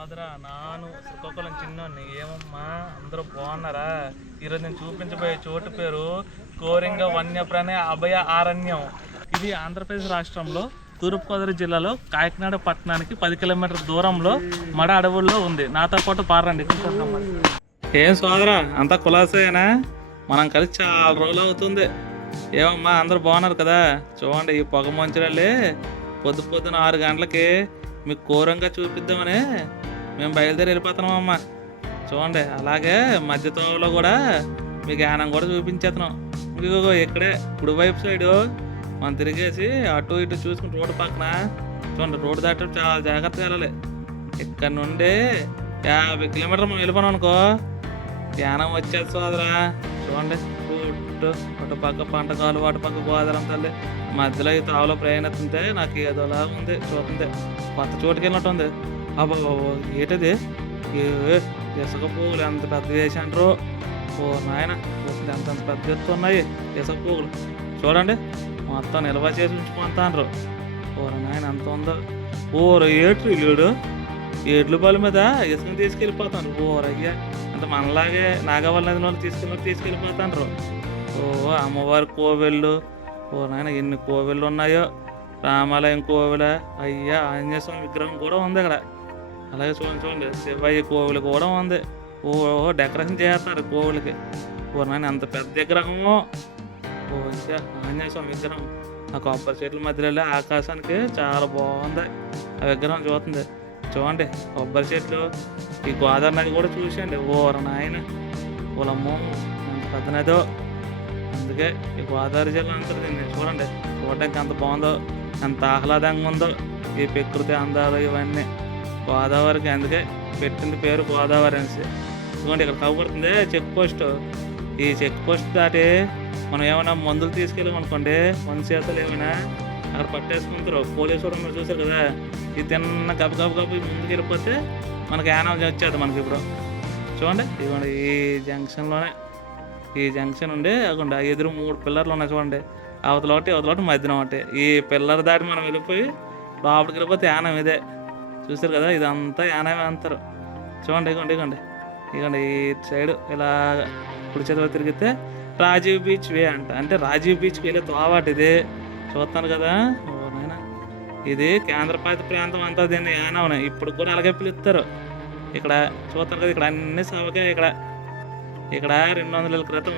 సోదరా నాను శ్రీకాకుళం చిన్నోడిని. ఏమమ్మా అందరూ బాగున్నారా? ఈరోజు నేను చూపించబోయే చోటు పేరు కోరింగ వన్యప్రాణి అభయ అరణ్యం. ఇది ఆంధ్రప్రదేశ్ రాష్ట్రంలో తూర్పుగోదావరి జిల్లాలో కాకినాడ పట్టణానికి 10 కిలోమీటర్ల దూరంలో మడ అడవుల్లో ఉంది. నాతో పాటు పారండి. ఏం సోదరా అంతా కులాసేనా? మనం కలిసి చాలా రోజులు అవుతుంది. ఏమమ్మా అందరూ బాగున్నారు కదా? చూడండి ఈ పొగ మంచులే పొద్దున 6 గంటలకి మీకు ఘోరంగా చూపిద్దామని మేము బయలుదేరి వెళ్ళిపోతున్నామమ్మా. చూడండి అలాగే మధ్యతోవలో కూడా మీకు యానం కూడా చూపించేస్తున్నాం. ఇంకో ఇక్కడే కుడివైపు సైడు మనం తిరిగేసి అటు ఇటు చూసుకుని రోడ్డు పక్కన చూడండి, రోడ్డు దాటి చాలా జాగ్రత్తగా వెళ్ళాలి. ఇక్కడ నుండి 50 కిలోమీటర్లు మనం వెళ్ళిపోయాం అనుకో యానం వచ్చేది సోదరా. చూడండి అటు పక్క పంట కాలు అటు పక్క గోదావరి తల్లి మధ్యలో ఈ తావులో ప్రయాణిస్తుంటే నాకు ఏదోలా ఉంది. చూస్తుంది కొత్త చోటుకి వెళ్ళినట్టు ఉంది. అబ్బా ఏంటది ఇసుక పువ్వులు ఎంత పెద్ద వేసాండ్రు. ఓ నాయన ఎంత పెద్ద ఎత్తున్నాయి ఇసుక పువ్వులు. చూడండి మొత్తం నిల్వ చేసి ఉంచుకుంటాండ్రు. ఓర నాయన ఎంత ఉందో. ఓర ఏట్లు లేడు ఏడ్ల బాల మీద ఇసుకని తీసుకెళ్ళిపోతాను. ఓరయ్యా అంటే మనలాగే నాగవల్లి నది వాళ్ళు తీసుకెళ్ళిపోతాండ్రు. ఓ అమ్మవారి కోవెళ్ళు. ఓ నాయన ఎన్ని కోవెళ్ళు ఉన్నాయో. రామాలయం కోవెల, అయ్యా ఆంజనేయ స్వామి విగ్రహం కూడా ఉంది ఇక్కడ. అలాగే చూడండి శివయ్య కోవెలు కూడా ఉంది. ఓ డెకరేషన్ చేస్తున్నారు కోవెలకి. ఓ నాయన అంత పెద్ద విగ్రహము. ఓ అయ్యా ఆంజనేయ స్వామి విగ్రహం ఆ కొబ్బరి చెట్ల మధ్యలో ఆకాశానికి చాలా బాగుంది ఆ విగ్రహం చూస్తుంది. చూడండి కొబ్బరి చెట్లు ఈ గోదావరి నది కూడా చూసండి. ఓర నాయన పొలమ్మో ఎంత పెద్ద నదో. అందుకే ఈ గోదావరి జిల్లా అంటారు దీన్ని. చూడండి చూడడానికి ఎంత బాగుందో, ఎంత ఆహ్లాదంగా ఉందో ఈ ప్రకృతి అందాలు ఇవన్నీ గోదావరికి. అందుకే పెట్టింది పేరు గోదావరి అనేసి. చూడండి ఇక్కడ కనబడుతుంది చెక్ పోస్ట్. ఈ చెక్ పోస్ట్ దాటి మనం ఏమైనా మందులు తీసుకెళ్ళామనుకోండి మన చేతలు ఏమైనా అక్కడ పట్టేసుకుంటారు. పోలీసు వాళ్ళు మీరు చూసారు కదా, ఈ తిన్న గబ ముందుకు వెళ్ళిపోతే మనకి యానం వచ్చేది మనకి. ఇప్పుడు చూడండి ఇదిగోండి ఈ జంక్షన్లోనే ఈ జంక్షన్ ఉండి అకుండా ఎదురు 3 పిల్లర్లు ఉన్నాయి. చూడండి అవతల ఒకటి మధ్యన ఒకటి. ఈ పిల్లర్ దాటి మనం వెళ్ళిపోయి లోపలికి వెళ్ళిపోతే యానం ఇదే. చూసారు కదా ఇదంతా యానమే అంటారు. చూడండి ఇగోండి ఈ సైడ్ ఇలా కుడి చేతిలో తిరిగితే రాజీవ్ బీచ్ వే అంట. అంటే రాజీవ్ బీచ్కి వెళ్ళే తోవాటు ఇదే. చూస్తాను కదా ఓ నాయన ఇది కేంద్రపాలిత ప్రాంతం అంతా దీన్ని యానం ఇప్పుడు కూడా అలాగే పిలుస్తారు. ఇక్కడ చూస్తాను కదా ఇక్కడ అన్ని సవకే. ఇక్కడ 200 ఏళ్ళ క్రితం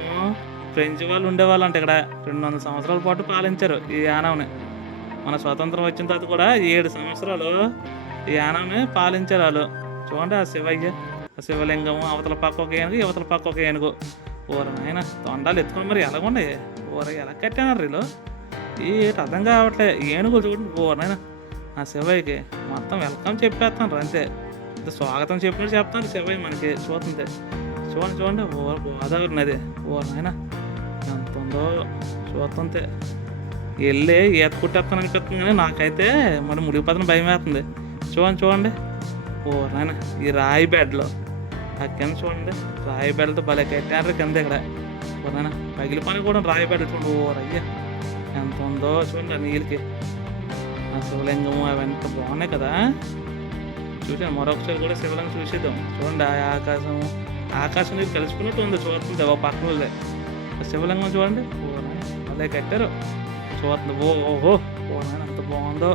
ఫ్రెంచ్ వాళ్ళు ఉండేవాళ్ళు అంటే ఇక్కడ 200 సంవత్సరాల పాటు పాలించారు ఈ యానంని. మన స్వతంత్రం వచ్చిన తర్వాత కూడా 7 సంవత్సరాలు ఈ యానంని పాలించారు వాళ్ళు. చూడండి ఆ శివయ్య ఆ శివలింగం అవతల పక్క ఒక ఏనుగు యువతల పక్క ఒక ఏనుగు. ఓర నాయన తొండాలు ఎత్తుకొని మరి ఎలాగున్నాయి. ఓర ఎలా కట్టాను వీళ్ళు ఈ అర్థం కావట్లే. ఏనుగు చూడండి ఓర నాయన ఆ శివయ్యకి మొత్తం వెల్కమ్ చెప్పేస్తాను అంతే. స్వాగతం చెప్పినట్టు చెప్తాను శివయ్య మనకి. చూడండి ఓ గోదావరి నది. ఓ నాయన ఎంత ఉందో చూస్తుంటే వెళ్ళి ఈత కుట్టేస్తాను అనిపిస్తుంది. కానీ నాకైతే మరి ముడిపోతాను భయం వేస్తుంది. చూడండి ఓ నాయన ఈ రాయి బెడ్లో ఆ కింద చూడండి రాయి బెడ్లతో భలే కట్టారు కింద. ఇక్కడ ఓ నాయన పగిలి పని కూడా రాయి బెడ్లు చూడండి. ఓ రయ్య ఎంత ఉందో చూడండి. ఆ నీళ్ళకి ఆ శివలింగము అవన్నీ బాగున్నాయి కదా. చూసాను మరొకసారి కూడా శివలింగం చూసేద్దాం. చూడండి ఆ ఆకాశం నీరు కలిసిపోయినట్టు ఉంది. చూస్తుంది ఓ పక్కన శివలింగం చూడండి. ఓ అలా కట్టారు చూస్తుంది. ఓహో నాయన అంత బాగుందో.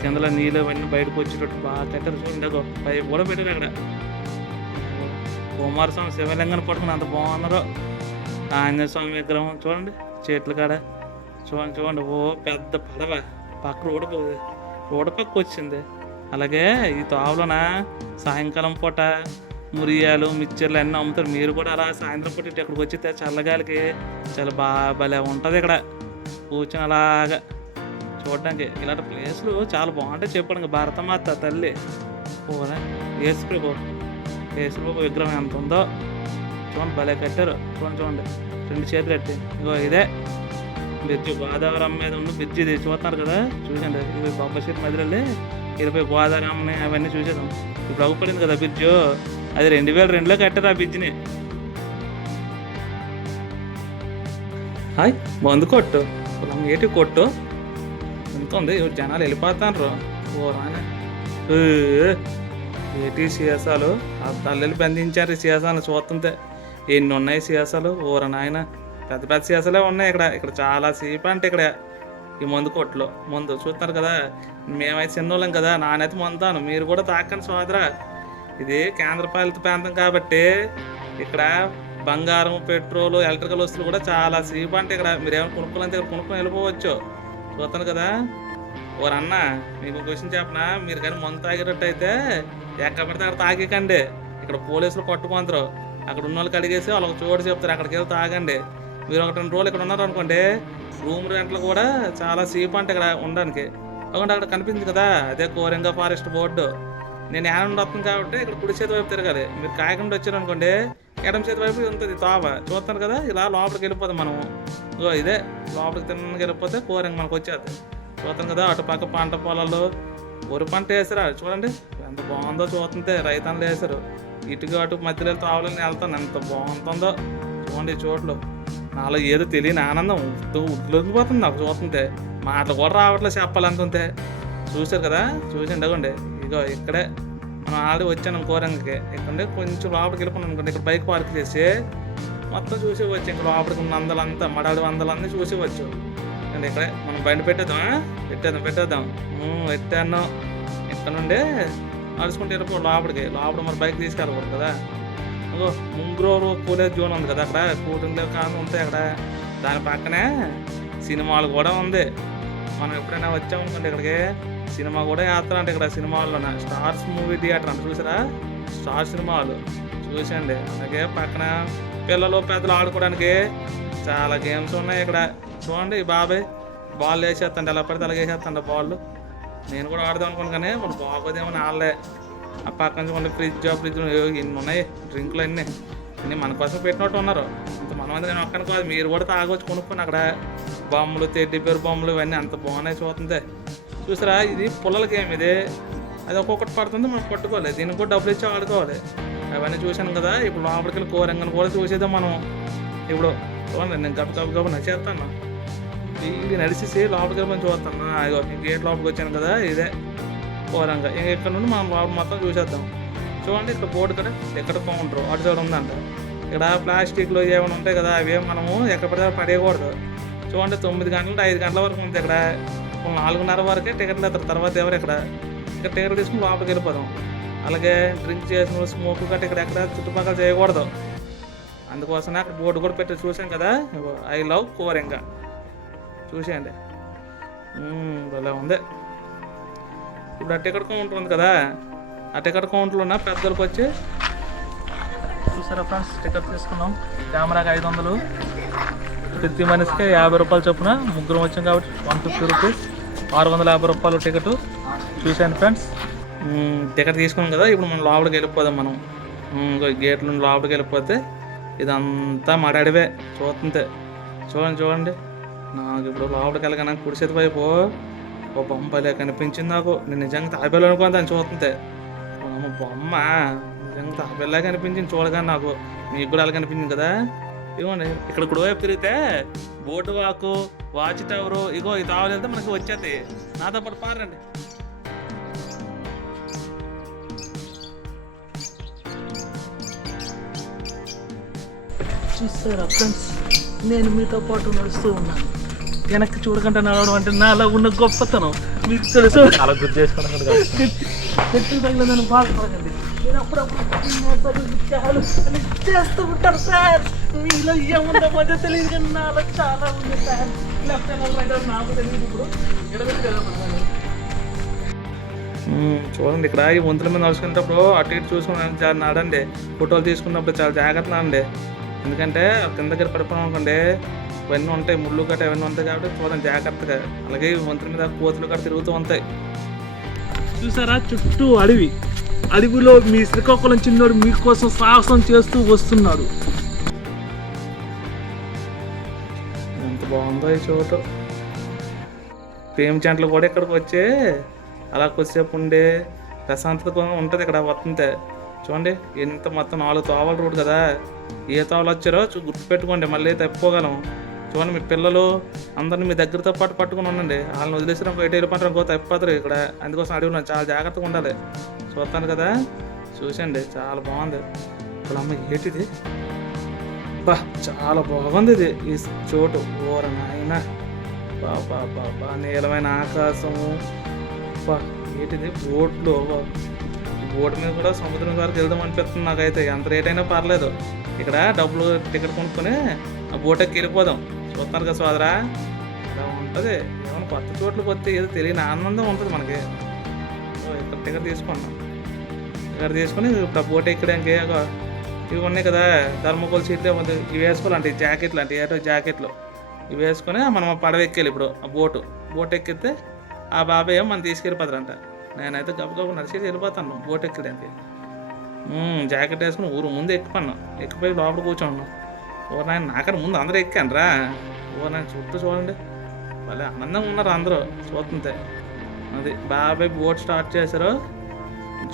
కిందలో నీళ్ళు అవన్నీ బయటకు వచ్చేటట్టు బాగా కట్టారు. చూడండి అదో పైపు కూడా పెట్టారు అక్కడ. కుమారస్వామి శివలింగాన్ని పట్టుకుని అంత బాగున్నారో. ఆంజనేయ స్వామి విగ్రహం చూడండి చెట్ల కాడ. చూడండి ఓ పెద్ద పడవ పక్క రోడ్డు పక్క వచ్చింది. అలాగే ఈ తావులోన సాయంకాలం పూట మురియాలు మిక్చర్లు అన్నీ అమ్ముతారు. మీరు కూడా అలా సాయంత్రం పూట ఇక్కడికి వచ్చితే చల్లగాలికి చాలా భలే ఉంటుంది. ఇక్కడ కూర్చొని అలాగా చూడడానికి ఇలాంటి ప్లేస్లు చాలా బాగుంటాయి. చెప్పడానికి భారతమాత తల్లి ఓరా యేసుప్రభు విగ్రహం ఎంత ఉందో చూడండి. భలే కట్టారు చూడండి 2 చేతులు కట్టి. ఇగో ఇదే బ్రిడ్జి గోదావరి అమ్మ మీద ఉన్న బ్రిడ్జి ఇది చూస్తున్నారు కదా. చూడండి ఇవి కొబ్బరి చెట్టు మధ్యలో వెళ్ళిపోయి గోదావరి అమ్మని అవన్నీ చూసేద్దాం. ఇప్పుడు అవ్వపడింది కదా బ్రిడ్జు. అది 2002లో కట్టారు ఆ బ్రిడ్జిని. హాయ్ బందు కొట్టు ఏటి కొట్టు ఎంత ఉంది. జనాలు వెళ్ళిపోతాను. ఓ నాయన ఏటి సీసాలు ఆ తల్లిలు బంధించారు ఈ సీసాలు చూస్తుంటే ఎన్ని ఉన్నాయి సీసాలు ఊర నాయన పెద్ద పెద్ద సీసాలే ఉన్నాయి ఇక్కడ చాలా సీప్ అంటే ఇక్కడ ఈ మందు కొట్లో మందు చూస్తున్నారు కదా మేమైతే చిన్నోళ్ళం కదా నానైతే మందుతాను మీరు కూడా తాకండి సోదరా ఇది కేంద్రపాలిత ప్రాంతం కాబట్టి ఇక్కడ బంగారం పెట్రోల్ ఎలక్ట్రికల్ వస్తువులు కూడా చాలా సీప్ అంటే ఇక్కడ మీరు ఏమైనా కొనుక్కోవాలంటే ఇక్కడ కొనుక్కొని వెళ్ళిపోవచ్చు చూస్తాను కదా ఓరన్న మీకు క్వశ్చన్ చెప్పనా మీరు కానీ మందు తాగేటట్టు అయితే ఎక్కడ పడితే అక్కడ తాగేకండి ఇక్కడ పోలీసులు పట్టుకుంటారు అక్కడ ఉన్న వాళ్ళకి అడిగేసి వాళ్ళకి చోటు చెప్తారు అక్కడికి వెళ్ళి తాగండి మీరు ఒక 2 రోజులు ఇక్కడ ఉన్నారు అనుకోండి రూమ్ రెంట్లు కూడా చాలా సీప్ అంటే ఇక్కడ ఉండడానికి ఎందుకంటే అక్కడ కనిపించింది కదా అదే కోరింగ ఫారెస్ట్ బోర్డు నేను ఏమైనా వస్తుంది కాబట్టి ఇక్కడ కుడి చేతి వైపు తిరగాలి మీరు కాయకుండా వచ్చారు అనుకోండి ఎడమ చేతి వైపు ఉంటుంది తోవ చూస్తాను కదా ఇలా లోపలికి వెళ్ళిపోతాం మనము ఇదే లోపలికి తిన్నకి వెళ్ళిపోతే కోరింగ మనకు వచ్చేది చూస్తాం కదా అటు పక్క పంట పొలాలు వరి పంట వేసారు చూడండి ఎంత బాగుందో చూస్తుంటే రైతాన్లు వేసారు ఇటుగా అటు మధ్యలో తావులని వెళ్తాను ఎంత బాగుంటుందో చూడండి ఈ చోట్లు నాలో ఏదో తెలియని ఆనందం ఉట్లొంగిపోతుంది నాకు చూస్తుంటే మాటలు కూడా రావట్లేదు చెప్పాలనుకుంటే చూసారు కదా చూసండి అవ్వండి ఇక్కడే మనం ఆల్రెడీ వచ్చాను కోరంగకి ఇక్కడ కొంచెం లోపలికి వెళ్ళిపోయినాం అనుకోండి ఇక్కడ బైక్ పార్క్ చేసి మొత్తం చూసి వచ్చు ఇక్కడ లోపలికి ఉన్న అందలంతా మడాలి వందలన్నీ చూసి వచ్చు అండి ఇక్కడే మనం బండి పెట్టేద్దాం పెట్టాను ఇక్కడ నుండి నడుచుకుంటే వెళ్ళిపో లోపల మరి బైక్ తీసుకెళ్ళకూడదు కదా ముంగ్రోరు కూలే జోన్ ఉంది కదా అక్కడ కూటింగ్ కానీ ఉంటాయి అక్కడ దాని పక్కనే సినిమాలు కూడా ఉంది మనం ఎప్పుడైనా వచ్చామనుకోండి ఇక్కడికి సినిమా కూడా వేస్తారు అంటే ఇక్కడ సినిమాల్లోనే స్టార్స్ మూవీ థియేటర్ అంటే చూసారా స్టార్ సినిమాలు చూసండి అలాగే పక్కన పిల్లలు పెద్దలు ఆడుకోవడానికి చాలా గేమ్స్ ఉన్నాయి ఇక్కడ చూడండి బాబాయ్ బాల్ వేసేస్తాండి ఎలా పడితే అలాగే వేసేస్తాండి బాల్ నేను కూడా ఆడదాం అనుకోను కానీ మన బాగోదేమని ఆడలే ఆ పక్కన చూడండి ఫ్రిడ్జ్ ఎన్ని ఉన్నాయి డ్రింకులు అన్నీ మన కోసం పెట్టినట్టు ఉన్నారు అంత మనమంది నేను ఒక్కని కాదు మీరు కూడా తాగొచ్చు కొనుక్కొని అక్కడ బొమ్మలు తెడ్డి పేరు బొమ్మలు ఇవన్నీ అంత బాగున్నాయి చూస్తుంది చూసారా ఇది పుల్లల గేమ్ ఇది అది ఒక్కొక్కటి పడుతుంది మనం పట్టుకోవాలి దీనికి కూడా డబ్బులు ఇచ్చి ఆడుకోవాలి అవన్నీ చూశాను కదా ఇప్పుడు లోపలికి వెళ్ళి కోరంగని కూడా చూసేద్దాం మనం ఇప్పుడు చూడండి నేను గబ నచ్చేస్తాను ఇది నడిచేసి లోపలికి వెళ్ళి మనం చూస్తాను అయ్యో గేట్ లోపలికి వచ్చాను కదా ఇదే కోరంగ ఇక్కడ నుండి మనం లోపల మొత్తం చూసేద్దాం చూడండి ఇక్కడ బోర్డు కదా ఎక్కడ కౌంటర్ అటు సైడ్ ఉందంట ఇక్కడ ప్లాస్టిక్లో ఏమైనా ఉంటాయి కదా అవి మనము ఎక్కడ పడితే పడేయకూడదు చూడండి 9 గంటల నుండి 5 గంటల వరకు ఉంది ఇక్కడ 4:30 వరకే టికెట్లు ఎత్తారు తర్వాత ఎవరు ఇక్కడ టికెట్లు తీసుకుని లోపలికి వెళ్ళిపోదాం అలాగే డ్రింక్ చేసిన స్మోక్ గట్ట ఇక్కడ ఎక్కడ చుట్టుపక్కల చేయకూడదు అందుకోసమే అక్కడ బోర్డు కూడా పెట్టి చూసాం కదా ఐ లవ్ కోరింగ చూసేయండి ఇలా ఉంది ఇప్పుడు ఆ టికెట్ కౌంటర్ ఉంది కదా ఆ టికెట్ కౌంటర్లో ఉన్న పెద్దలకు వచ్చి చూసారా ఫ్రెండ్స్ టికెట్ తీసుకున్నాం కెమెరాకి 500 ప్రతి మనిషికి 50 రూపాయలు చొప్పున ముగ్గురు వచ్చాం కాబట్టి 150 రూపీస్ 650 రూపాయలు టికెట్ చూసాను ఫ్రెండ్స్ టికెట్ తీసుకున్నాం కదా ఇప్పుడు మనం లోపలికి వెళ్ళిపోదాం మనం గేట్ల నుండి లోపలికి వెళ్ళిపోతే ఇదంతా మడాడివే చూస్తుంటే చూడండి నాకు ఇప్పుడు లోపలికి వెళ్ళగానే కుడి చేతి వైపు ఓ బొమ్మ భలే కనిపించింది నాకు నేను నిజంగా తాబేలు అనుకోని దాన్ని చూస్తుంటే బొమ్మ నిజంగా తాబేలా కనిపించింది చూడగానే నాకు మీకు కూడా అలా కనిపించింది కదా ఇవ్వండి ఇక్కడ కుడివైపు తిరిగితే బోర్డు వాకు వాచ్ టవరు ఇగో ఈ తావలు వెళ్తే మనకి వచ్చేది నాతో పాటు పారండి చూస్తారా ఫ్రెండ్స్ నేను మీతో పాటు నడుస్తూ ఉన్నాను వెనక్కి చూడకుండా నడవడం అంటే నాలో ఉన్న గొప్పతనం మీకు తెలుసు అలా గుర్తు చేసుకోవడం బాధపడకండి నేను అప్పుడప్పుడు చేస్తూ ఉంటారు సార్ మీలో ఏముందో మధ్య తెలియదు కానీ నాలో చాలా ఉంది సార్ లెఫ్ట్ హ్యాండ్ నాకు తెలియదు ఇప్పుడు చూడండి ఇక్కడ ఈ వంతుల మీద నడుచుకునేటప్పుడు అటు ఇటు చూసుకుని చాలా నడండి ఫోటోలు తీసుకున్నప్పుడు చాలా జాగ్రత్తగా అండి ఎందుకంటే కింద దగ్గర పడిపోవడం అనుకోండి ఇవన్నీ ఉంటాయి ముళ్ళు గట్ట ఇవన్నీ ఉంటాయి కాబట్టి చూడండి జాగ్రత్తగా అలాగే వంతుల మీద కోతులు గట్ట తిరుగుతూ ఉంటాయి చూసారా చుట్టూ అడవిలో మీ శ్రీకాకుళం చిన్నోడు మీకోసం సాహసం చేస్తూ వస్తున్నాడు ఎంత బాగుందో ఈ చోటు ప్రేమ చెంటలు కూడా ఇక్కడికి వచ్చి అలా కొద్దిసేపు ఉండే ప్రశాంతత ఉంటుంది ఇక్కడ వస్తుంటే చూడండి ఎంత మొత్తం 4 తోవల రోడ్డు కదా ఏ తోవలు వచ్చారో గుర్తుపెట్టుకోండి మళ్ళీ తప్పుకోగలం చూడండి మీ పిల్లలు అందరినీ మీ దగ్గరతో పాటు పట్టుకుని ఉండండి. వాళ్ళని వదిలేసిన బయట వెళ్ళిపోతారు ఇంకో తప్పిపోతారు ఇక్కడ. అందుకోసం అడుగున్నాను, చాలా జాగ్రత్తగా ఉండాలి. చూస్తాను కదా, చూసండి చాలా బాగుంది. ఇప్పుడు అమ్మ ఏంటిది, బా చాలా బాగుంది ఇది ఈ చోటు. ఓర నాయన, బాబా బాబా నీలమైన ఆకాశము, బా ఏంటిది బోట్లు. బోట్ మీద కూడా సముద్రం వరకు వెళ్దాం అనిపిస్తుంది నాకైతే. ఎంత రేట్ అయినా పర్లేదు, ఇక్కడ డబ్బులు టికెట్ కొనుక్కొని ఆ బోట్ ఎక్కి వెళ్ళిపోదాం. చూస్తున్నారు కదా సోదరా, ఇలా ఉంటుంది. ఏమైనా కొత్త చోట్లకి వస్తే ఏదో తెలియని ఆనందం ఉంటుంది మనకి. ఇక్కడ టికెట్ తీసుకున్నాం, టికెట్ తీసుకుని ఇప్పుడు ఆ బోట్ ఎక్కడానికి ఇవి ఉన్నాయి కదా థర్మోకోల్ సీట్లు, ఇవి వేసుకోవాలంటే జాకెట్లు అంటే ఏటో జాకెట్లు ఇవి వేసుకొని మనం పడవ ఎక్కేయాలి. ఇప్పుడు ఆ బోట్ ఎక్కితే ఆ బాబాయ్ మనం తీసుకెళ్ళిపోతారంట. నేనైతే గబగబ నడిచేసి వెళ్ళిపోతాను బోట్ ఎక్కడానికి. జాకెట్ వేసుకుని ఊరు ముందు ఎక్కిపోయి లోపల కూర్చోన్నాను. ఓ నాయన నాకన్నా ముందు అందరూ ఎక్కాను రా. ఓ నాయన చుట్టూ చూడండి, భలే ఆనందంగా ఉన్నారు అందరూ చూస్తుంటే. అది బాబాయ్ బోట్ స్టార్ట్ చేశారు,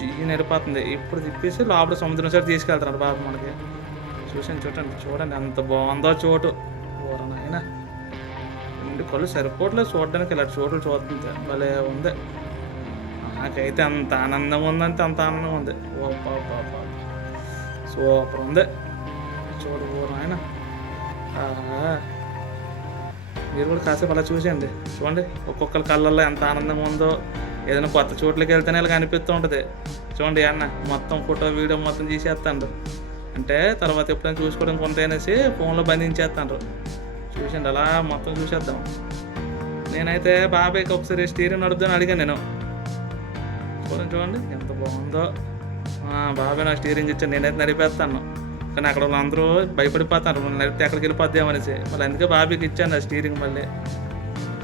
జీని వెళ్ళిపోతుంది. ఇప్పుడు తిప్పేసి లోపల సముద్రం సైడ్ తీసుకెళ్తారు బాబు మనకి. చూడండి ఎంత బాగుందో చోటు. ఓ నాయన ఇంటి కళ్ళు సరిపోవట్లేదు చూడడానికి, ఇలా చోట్లు చూస్తుంటే భలే ఉంది. నాకైతే అంత ఆనందంగా ఉందంటే అంత ఆనందంగా ఉంది. ఓ పాప సూపర్ ఉంది చూడు. ఓ నాయన, మీరు కూడా కాసేపు అలా చూసేయండి. చూడండి ఒక్కొక్కరి కళ్ళల్లో ఎంత ఆనందంగా ఉందో. ఏదైనా కొత్త చోట్లకి వెళ్తేనే ఇలా కనిపిస్తూ ఉంటుంది. చూడండి అన్న మొత్తం ఫోటో వీడియో మొత్తం తీసేస్తాండ్రు, అంటే తర్వాత ఎప్పుడైనా చూసుకోవడం కొంత అనేసి ఫోన్లో బంధించేస్తాండ్రు. చూసండి అలా మొత్తం చూసేద్దాం. నేనైతే బాబాయ్కి ఒకసారి స్టీరింగ్ నడుద్దామని అడిగాను నేను. చూడండి ఎంత బాగుందో. బాబాయ్ నాకు స్టీరింగ్ ఇచ్చాను, నేనైతే నడిపేస్తాను. కానీ అక్కడ వాళ్ళందరూ భయపడిపోతారు నడిపితే ఎక్కడికి వెళ్ళిపోద్దామనేసి. మళ్ళీ అందుకే బాబాయ్కి ఇచ్చాను ఆ స్టీరింగ్. మళ్ళీ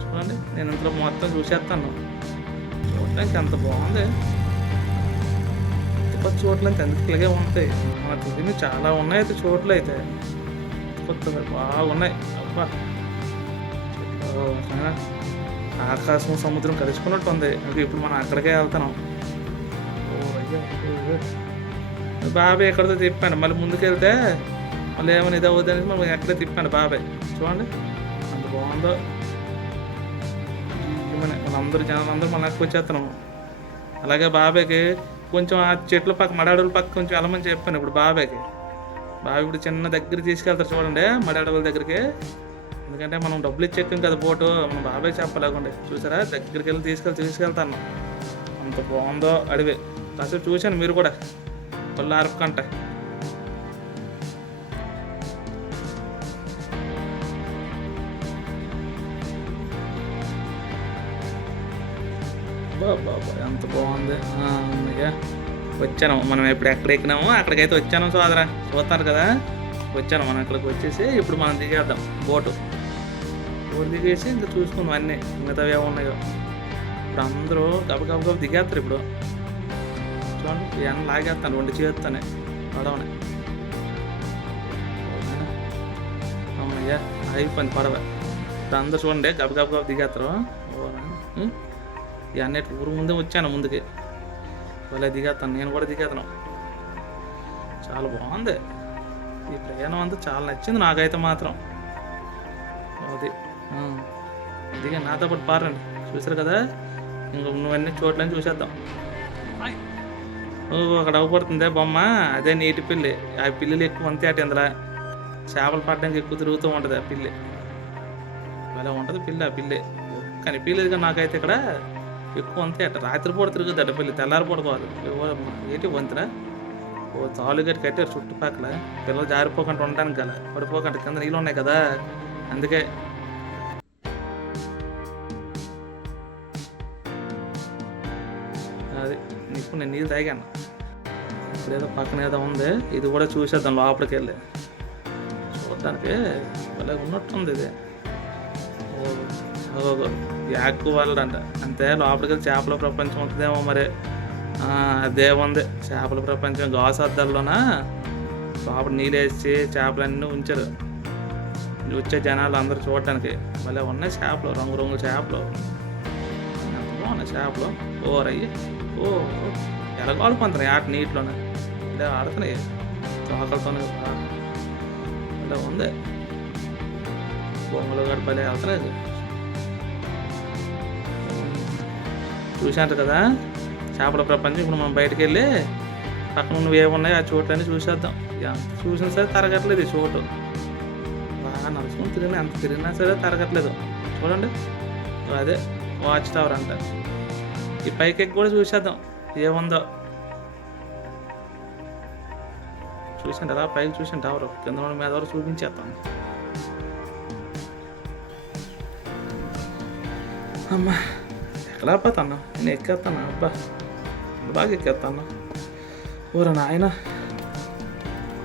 చూడండి నేను ఇంట్లో మొత్తం చూసేస్తాను. చూడడానికి ఎంత బాగుంది. కొత్త చోట్ల అయితే ఎందుకు ఇలాగే ఉంటాయి మన తిరిగి చాలా ఉన్నాయి. అయితే చోట్లు అయితే కొత్తగా బాగున్నాయి. అబ్బా ఆకాశం సముద్రం కలుసుకున్నట్టు ఉంది. అంటే ఇప్పుడు మనం అక్కడికే వెళ్తున్నాం. బాబాయ్ ఎక్కడితో తిప్పాను, మళ్ళీ ముందుకు వెళ్తే మళ్ళీ ఏమైనా ఇది అవుతుందని మనం ఎక్కడే తిప్పాను బాబాయ్. చూడండి అంత బాగుందో. వాళ్ళందరూ జనాలందరూ మన ఎక్కడికి వచ్చేస్తున్నాము. అలాగే బాబాయ్కి కొంచెం ఆ చెట్ల పక్క మడాడుల పక్క కొంచెం వెళ్ళమని చెప్పాను ఇప్పుడు బాబాయ్కి. బాబాయ్ ఇప్పుడు చిన్న దగ్గర తీసుకెళ్తారు చూడండి మడాడుల దగ్గరికి. ఎందుకంటే మనం డబ్బులు ఇచ్చేక్కాం కదా బోటు, మనం బాబాయ్ చెప్పలేకుండా. చూసారా దగ్గరికి వెళ్ళి తీసుకెళ్తాను. అంత బాగుందో అడవి. కాసేపు చూశాను, మీరు కూడా పళ్ళు ఆరుపుకంట. బాబా ఎంత బాగుంది. వచ్చాను మనం ఎప్పుడు ఎక్కడ ఎక్కినామో అక్కడికైతే వచ్చాను సోదరా. చూస్తారు కదా వచ్చాను మనం ఇక్కడికి వచ్చేసి. ఇప్పుడు మనం దిగేద్దాం బోటు దిగేసి ఇంకా చూసుకుందాం అన్నీ మిగతావి ఏమున్నాయో. ఇప్పుడు అందరూ గబగబ దిగేస్తారు. ఇప్పుడు చూడండి ఇవన్నీ లాగేస్తాను వండి చేస్తానే పడవని. అమ్మయ్యా అయిపోయింది పడవ. ఇప్పుడు అందరూ చూడండి గబగబ దిగేస్తారు. ఇవన్నీ ఊరు ముందే వచ్చాను ముందుకి. వాళ్ళే దిగేస్తాను, నేను కూడా దిగేతాను. చాలా బాగుంది ఈ ప్రయాణం అంతా, చాలా నచ్చింది నాకైతే మాత్రం. అది దిగా నాతో పాటు పారండి. చూసారు కదా ఇంక నువ్వన్నీ చోట్లని చూసేద్దాం. అక్కడ అవ్వబడుతుంది బొమ్మ, అదే నీటి పిల్లి. ఆ పిల్లిలు ఎక్కువ అంతే అటు ఇందులో చేపలు పట్టడానికి ఎక్కువ తిరుగుతూ ఉంటుంది ఆ పిల్లి. అలా ఉంటుంది పిల్లి. ఆ పిల్లి కనిపించలేదు నాకైతే ఇక్కడ ఎక్కువ అంతే అట. రాత్రిపూట తిరుగుతుంది అట పిల్లి, తెల్లారిపూట కాదు. ఏంటి వంతురా ఓ తాలు గట్టి కట్టారు చుట్టుపక్కల, పిల్లలు జారిపోకుండా ఉండడానికి కదా, పడిపోకుండా. కింద నీళ్ళు ఉన్నాయి కదా అందుకే. అది ఇప్పుడు నేను నీళ్ళు తాగాను. ఇప్పుడు ఏదో పక్కన ఏదో ఉంది, ఇది కూడా చూసేద్దాం లోపలికి వెళ్ళి. చూడటానికి భలే ఉన్నట్టుంది ఇది. యాక్కు వాళ్ళంట అంతే. లోపలికి వెళ్ళి చేపల ప్రపంచం ఉంటుందేమో మరి. అదే ఉంది చేపల ప్రపంచం. గాజు అద్దాల్లోన లోపల నీళ్ళు వేసి చేపలన్నీ ఉంచారు వచ్చే జనాలు అందరూ చూడటానికి. భలే ఉన్నాయి చేపలు, రంగురంగుల చేపలు. ఎంత బాగున్నాయి చేపలు. రయ్యి ఎలా ఆడుకుంటున్నాయి ఆట నీటిలోనే. ఇలా ఆడుతున్నాయి తోకలతోనే. ఇలా ఉంది బొమ్మలు కూడా భలే వెళ్తలేదు. చూశాంట కదా చేపల ప్రపంచం. ఇప్పుడు మనం బయటకు వెళ్ళి పక్కన ఉన్నవి ఏమున్నాయి ఆ చోట్లన్నీ చూసేద్దాం. ఎంత చూసినా సరే తరగట్లేదు ఈ చోటు. బాగా నడుచుకుని తిరిగినా ఎంత తిరిగినా సరే తరగట్లేదు. చూడండి అదే వాచ్ టవర్ అంట. ఈ పైకి ఎక్కి కూడా చూసేద్దాం ఏముందో. చూసండి అలా పైకి చూసాను టవర్, కింద మీద వరకు చూపించేస్తాను. అమ్మా ఎక్కడా పోతాను, నేను ఎక్కేస్తాను. అబ్బా బాగా ఎక్కేస్తాను. ఊర నాయన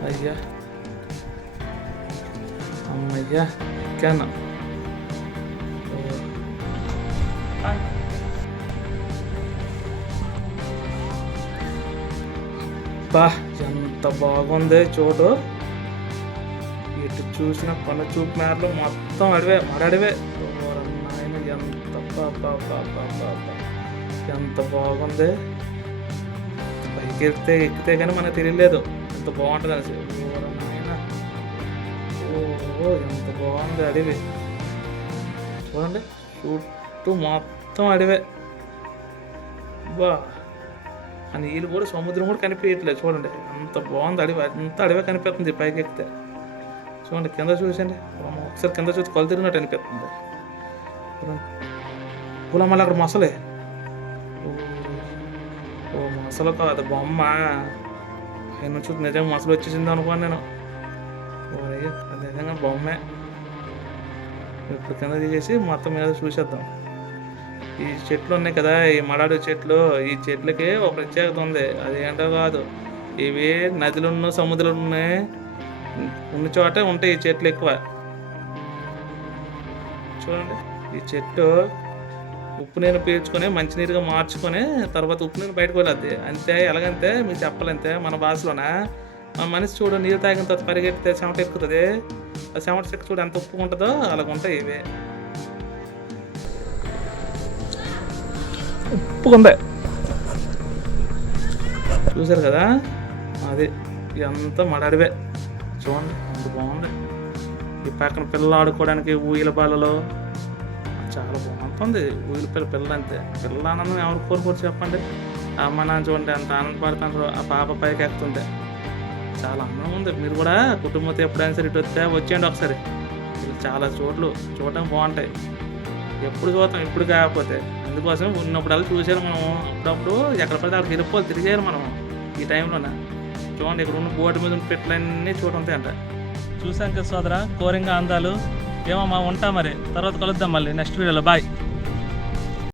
అయ్యా అమ్మయ్యా ఎక్కాను. బా ఎంత బాగుంది చోటు. ఇటు చూసిన కొండ చూపు మేరలు మొత్తం అడివే మరడివే. నాయన ఎంత ఎంత బాగుంది. పైకి ఎక్కితే కానీ మనకు తెలియలేదు ఎంత బాగుంటుంది అనేసి. నాయన ఓ ఎంత బాగుంది అడివి. చూడండి చుట్టూ మొత్తం అడివే. బా ఆ నీళ్ళు కూడా సముద్రం కూడా కనిపించట్లేదు. చూడండి అంత బాగుంది అడివి. అంత అడివే కనిపిస్తుంది పైకి ఎక్కితే. చూడండి కింద చూసండి, ఒకసారి కింద చూసి కొలు తిరిగినట్టు అనిపిస్తుంది. పూల మళ్ళీ అక్కడ మొసలే. ఓ మొసలు కాదు బొమ్మ. ఆయన చూసి నిజంగా మొసలు వచ్చేసింది అనుకోను నేను. ఓ అది నిజంగా బొమ్మే. ఇప్పుడు కింద దిగేసి మొత్తం మీద చూసేద్దాం. ఈ చెట్లు ఉన్నాయి కదా, ఈ మడాడు చెట్లు, ఈ చెట్లకి ఒక ప్రత్యేకత ఉంది. అది ఏంటో కాదు, ఇవి నదులున్న సముద్రాలు ఉన్నాయి ఉన్న చోటే ఉంటాయి ఈ చెట్లు ఎక్కువ. చూడండి ఈ చెట్టు ఉప్పు నీరు పీల్చుకొని మంచినీరుగా మార్చుకొని తర్వాత ఉప్పు నీరు బయటకు వెళ్ళద్ది. అంతే ఎలాగంటే మీకు చెప్పాలంతే మన భాషలోన. మన మనిషి చూడు నీరు తాగిన తర్వాత పరిగెత్తితే చెమట ఎక్కుతుంది. ఆ చెమట చెక్క చూడు ఎంత ఉప్పు ఉంటుందో అలాగ ఉంటాయి ఇవి. ఉప్పుకుందే చూసారు కదా, అది ఎంత మడడివే. చూడండి అంత బాగుంది. ఈ పక్కన పిల్లలు ఆడుకోవడానికి ఊయల బాలలో చాలా బాగుంటుంది. ఊయల పిల్లలు అంతే. పిల్లల ఆనందం ఎవరు కోరుకోరు చెప్పండి. అమ్మ నాన్న చూడండి ఎంత ఆనందపడుతున్నారు ఆ పాప పైకి ఎక్కుతుంటే. చాలా అందంగా ఉంది. మీరు కూడా కుటుంబంతో ఎప్పుడైనా సరే ఇటు వస్తే వచ్చేయండి ఒకసారి. చాలా చోట్లు చూడడానికి బాగుంటాయి. ఎప్పుడు చూద్దాం ఇప్పుడు కాకపోతే. అందుకోసం ఉన్నప్పుడల్లా చూసారు మనం. అప్పుడప్పుడు ఎక్కడ పడితే అక్కడికి వెళ్ళిపోవాలి, తిరిగేయాలి మనం ఈ టైంలోనే. చూడండి ఇక్కడ ఉన్న బోర్డు మీద ఉన్న పెట్టలన్నీ చోటు ఉంటాయంట. చూసాం కదా సోదరా కోరింగ అందాలు. ఏమో మా ఉంటా మరి, తర్వాత కలుద్దాం మళ్ళీ నెక్స్ట్ వీడియోలో. బాయ్.